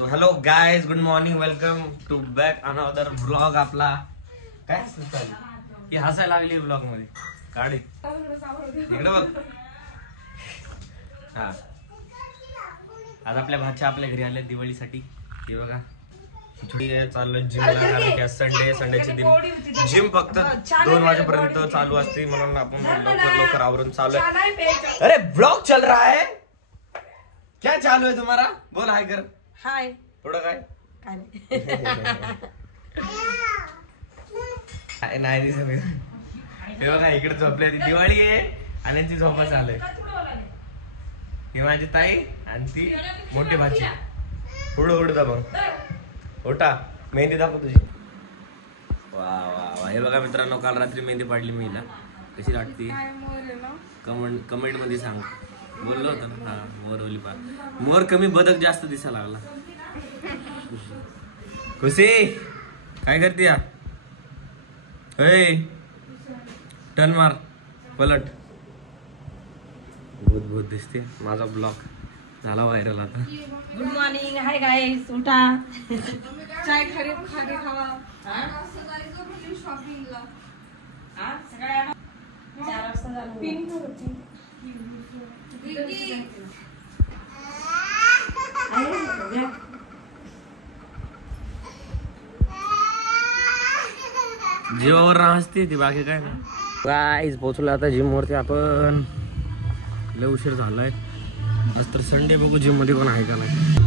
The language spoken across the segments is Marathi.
तो hello guys, good morning, welcome to back another blog. आपला काय चालू ही हसायला लागली ब्लॉग मध्ये. काढ इकडे बघ. हा, आज आपल्या भाच्या आपल्या घरी आल्या दिवाळीसाठी. हे बघा चाललं जिमला, कारण की संडेचे दिन जिम फक्त 2 वाजेपर्यंत चालू असते, म्हणून आपण लवकर आवरून चालू आहे. अरे ब्लॉग चल रहा है, क्या चालू है तुम्हारा? बोल हाय कर. हाय. थोडं काय नाही दिसत. हे बघा इकडे झोपले, दिवाळी आहे आणि ती झोपा चालू आहे. ही माझी ताई आणि ती मोठी भाची. पुढं उडता मग उठा, मेहंदी दाखव तुझी. वा वा वा. हे बघा मित्रांनो, काल रात्री मेहंदी पाडली मी हिला. कशी वाटते कमेंट मध्ये सांग. बोललो होतं ना. हा, मोरवली पा मोर कमी बदक जास्त दिसायला लागला. खुशी काय करते या? टर्न मार, पलट. भूत भूत दिसते. माझा ब्लॉग झाला व्हायरल आता. Good morning. हाय गाईस, उठा. चाय खारी खावा. शॉपिंगला 4 वाजता झालं. जीवावर हसते ती, बाकी काय नाही. गाईज पोहोचलो आता जिम वरती आपण. लय उशीर झालाय आज तर. संडे बघू जिम मध्ये पण आहे का नाही.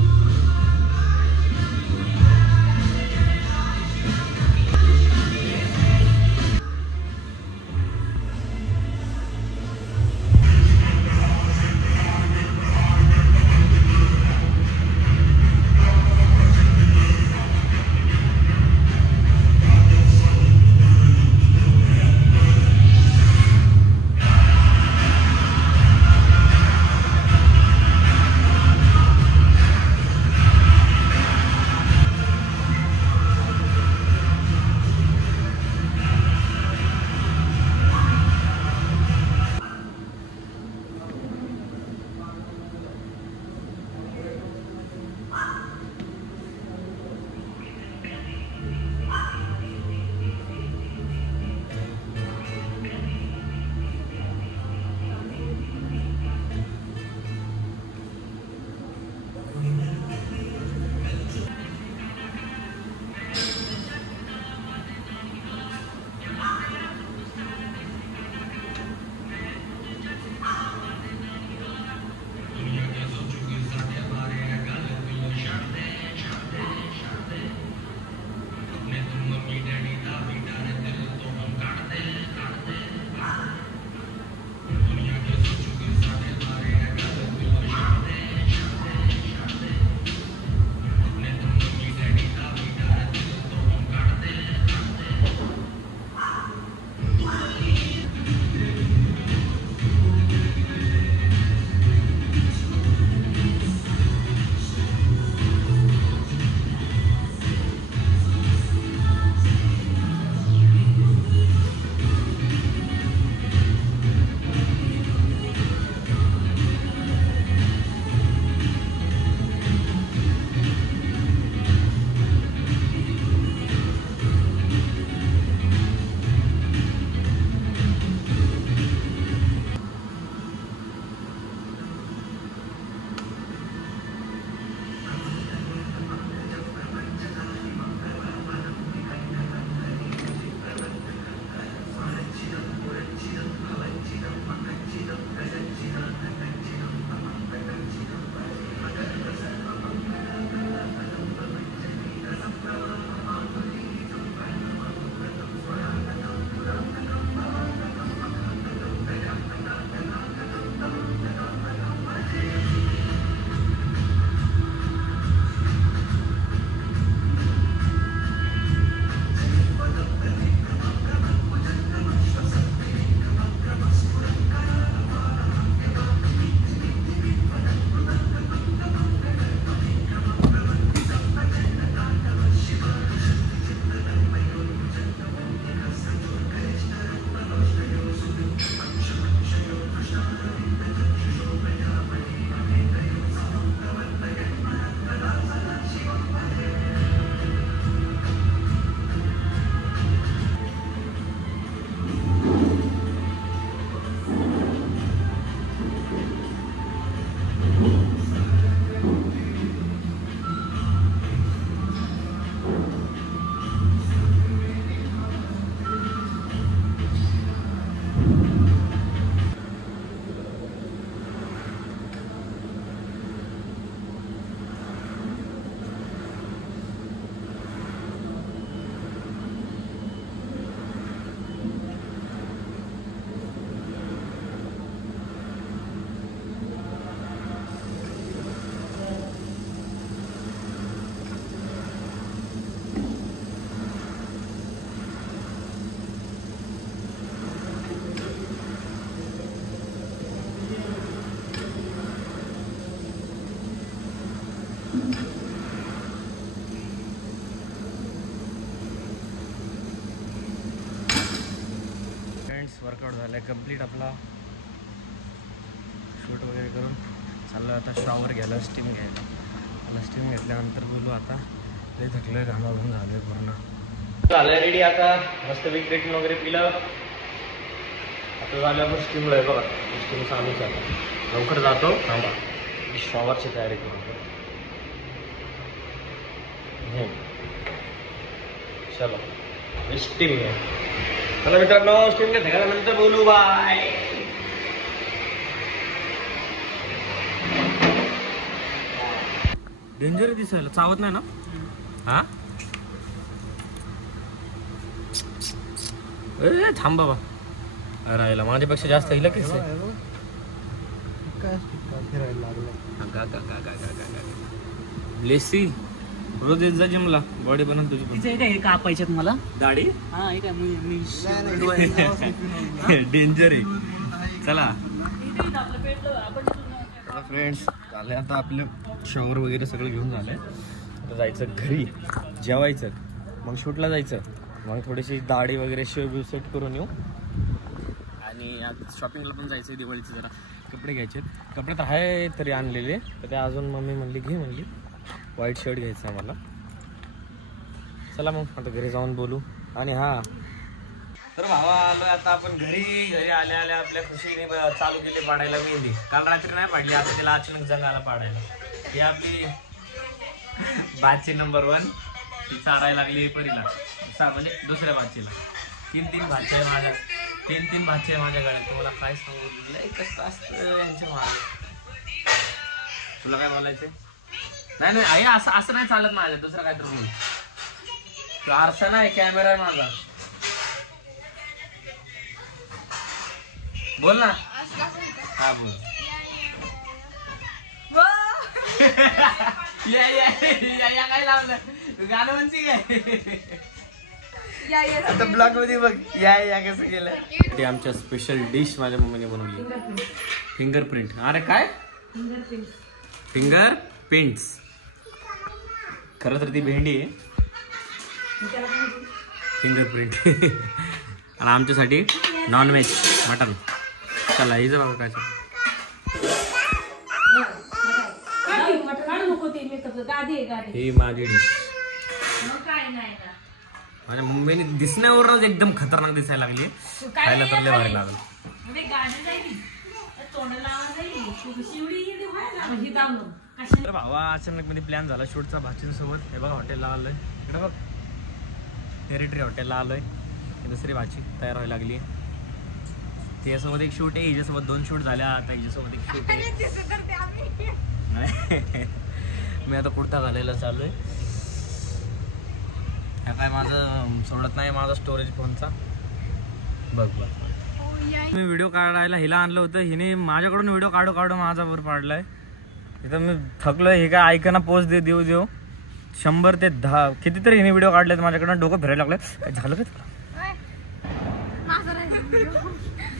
वर्कआउट झालं आहे कम्प्लीट आपला. शूट वगैरे करून चाललो आता शॉवर घ्यायला, स्टीम घ्यायला. मला स्टीम घेतल्यानंतर बोलू आता. ते थकलं आहे, घामाघूम झालं आहे पूर्ण. झालं रेडी आता. मस्त बिग प्रोटीन वगैरे पिलं. आता झालं आपण स्टीमला आहे बघा. स्टीम चालूच आहे. लवकर जातो. थांबा, शॉवरची तयारी करू. चलो स्टीम घ्या. चला मित्रांनो, स्टीम घेतल्या नंतर बोलू. बाय. डेंजर दिसायला, चावत नाही ना? हा थांब बाबा. राहिला माझ्यापेक्षा जास्त हिला केस लेसी. रोज येत जा जिमला, बॉडी बनवून तुझी. कापायच्यात मला दाढी. हा डेंजर आहे. चला फ्रेंड्स, झाले आता आपलं शॉवर वगैरे सगळं घेऊन झालंय. आता जायचं घरी, जेवायचं, मग शूटला जायचं, मग थोडीशी दाढी वगैरे शेव सेट करून येऊ. आणि आज शॉपिंगला पण जायचं आहे दिवाळीचे. जरा कपडे घ्यायचे. कपडे तर आहे तरी आणलेले, तर ते अजून मम्मी म्हणली घे म्हणली. व्हाईट शर्ट घ्यायचं आहे मला. चला मग आता घरी जाऊन बोलू. आणि हा तर भावा आलोय आता आपण घरी. घरी आल्या आल्या आपल्या खुशीने चालू केली पाडायला मेहंदी. काल रात्री नाही पाडली, आता तिला अचानक जंगाला पाडायला. ही आपली बाची नंबर 1. ती चारायला लागली परीला, म्हणजे दुसऱ्या बाचीला. 3 भाचे आहे माझ्या. 3 भाचे आहे माझ्या गळ्यात. तुम्हाला काय सांगू, लय कष्ट असतं यांच्या मागे. तुला काय बोलायचं? नाही नाही आई, असं नाही चालत माझ्या. दुसरं काय तर बोल. आरसा नाही, कॅमेरा आहे माझा. बोल ना. हा बोल. या काय लावलं गाणं म्हणते काय? आता ब्लॉग मध्ये बघ. या कसं केलं ते. आमच्या स्पेशल डिश माझ्या मम्मीने बनवली. फिंगरप्रिंट. अरे काय फिंगर प्रिंट्स? खरं तर ती भेंडी आहे. फिंगरप्रिंट. आणि आमच्यासाठी नॉनव्हेज मटन. चला हिचं बघा काय. ही माझी डिश. माझ्या मम्मीने दिसण्यावरूनच एकदम खतरनाक दिसायला लागली. खायला तर लय भारी लागलं. तर भावा अचानक मध्ये प्लॅन झाला शूटचा भाचींसोबत. हे बघा हॉटेलला आलोय. इकडे बघ, टेरिटरी हॉटेलला आलोय. दुसरी भाची तयार व्हायला लागली. त्याच्यासोबत एक शूट आहे, हिच्यासोबत 2 शूट झाल्या. आता हिच्यासोबत एक शूट आहे. मी आता कुर्ता घालायला चालू आहे. ह्या काय माझं सोडत नाही माझा स्टोरेज फोनचा. बघ मी व्हिडिओ काढायला हिला आणलं होतं. हिने माझ्याकडून व्हिडिओ काढू माझा वर पाडलाय. इथं मी थकलोय. हे काय ऐकना पोस्ट देऊ 100 ते 10 कितीतरी हिने व्हिडिओ काढलेत माझ्याकडून. डोकं फिरायला लागलं. काय झालं का तुला?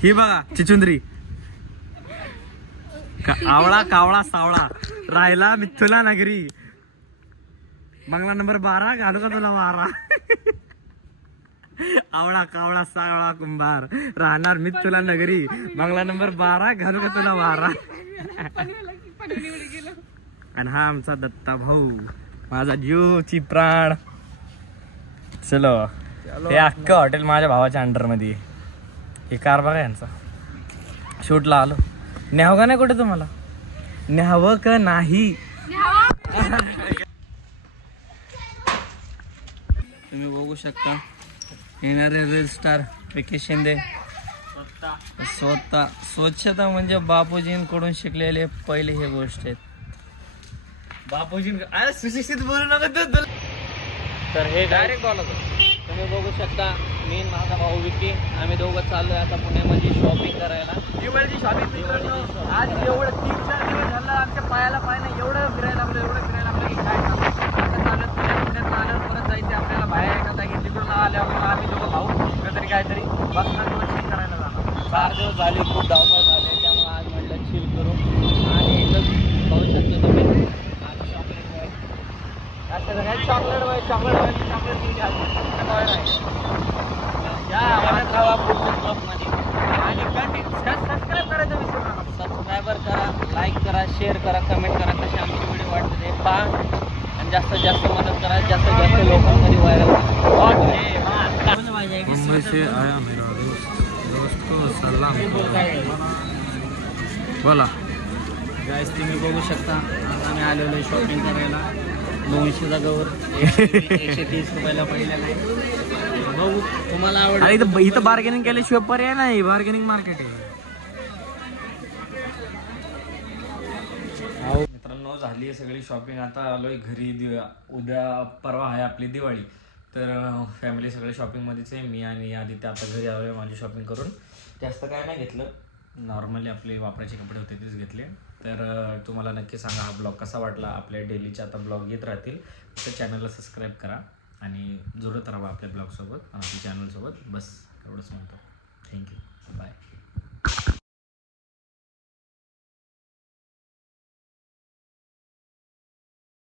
ही बघा चिचुंद्री. आवळा कावळा सावळा राहिला मिथुला नगरी. बंगला नंबर 12 घालू का तुला मारा? आवळा कावळा सावळा कुंभार राहणार मिथुला नगरी. बंगला नंबर 12 घालू का तुला मारा? आणि हा आमचा दत्ता भाऊ, माझा जीवची प्राण. चलो हे अख्खं हॉटेल माझ्या भावाच्या अंडर मध्ये. हे कार बघा यांचा. शूटला आलो. न्यावं का नाही कुठे तुम्हाला? न्यावं का नाही? तुम्ही बघू शकता येणारे रील स्टार वेकेशन दे. स्वतः स्वच्छता म्हणजे बापूजींकडून शिकलेले पहिले हे गोष्ट आहेत. बापूजी अरे सुशिक्षित बोलू नका तू. तर हे डायरेक्ट बोलतो. तुम्ही बघू शकता मी माझा भाऊ विकी आम्ही दोघं चाललोय आता पुण्यामध्ये शॉपिंग करायला. दिवाळीची शॉपिंग. आज एवढं 3-4 दिवस झालं आमच्या पायाला पाय नाही. एवढं फिरायला लागलं की काय आता चालत पुण्यात आलं परत जायचं आपल्याला बाहेर एका जागी. तिकडून आल्यावर आम्ही दोघं भाऊ तरी काहीतरी बसणार दिवस करायला जाणार. 4 दिवस झाले, खूप धावपळ झाले. त्यामुळे आज म्हटलं चिल करू. आणि इथं पाहू शकतो तुम्ही चॉकलेट या आवाजात राहा पुढच्या ब्लॉकमध्ये. आणि सबस्क्राईब करायचं विसरू नका. सबस्क्रायबर करा, लाईक करा, शेअर करा, कमेंट करा, कशी आमची व्हिडिओ वाटते ते पहा आणि जास्तीत जास्त मदत करा, जास्तीत जास्त लोकांमध्ये व्हायरल करा. मुंबई से आया मेरा दोस्त को सलाम. बोला गाईस तुम्ही बघू शकता आज आम्ही आलेलो आहे शॉपिंग करायला. 200 जागावर 130 रुपयाला पडलेला आहे. बघू तुम्हाला आवडेल. इथं बार्गेनिंग केल्याशिवाय पर्याय नाही. बार्गेनिंग मार्केट आहे. मित्रांनो झाली आहे सगळी शॉपिंग. आता आलोय घरी. उद्या परवा आहे आपली दिवाळी. तर फॅमिली सगळे शॉपिंगमध्येच आहे. मी आणि आदित्य आता घरी आलोय माझी शॉपिंग करून. जास्त काय नाही घेतलं, नॉर्मली आपले वापरायचे कपडे होते तेच घेतले. तर तुम्हाला नक्की सांगा हा ब्लॉग कसा वाटला. आपल्या डेलीचे आता ब्लॉग येत राहतील. तर चॅनलला सबस्क्राईब करा आणि जोडत राहा आपल्या ब्लॉगसोबत आणि आपल्या चॅनलसोबत. बस एवढंच म्हणतो. थँक्यू.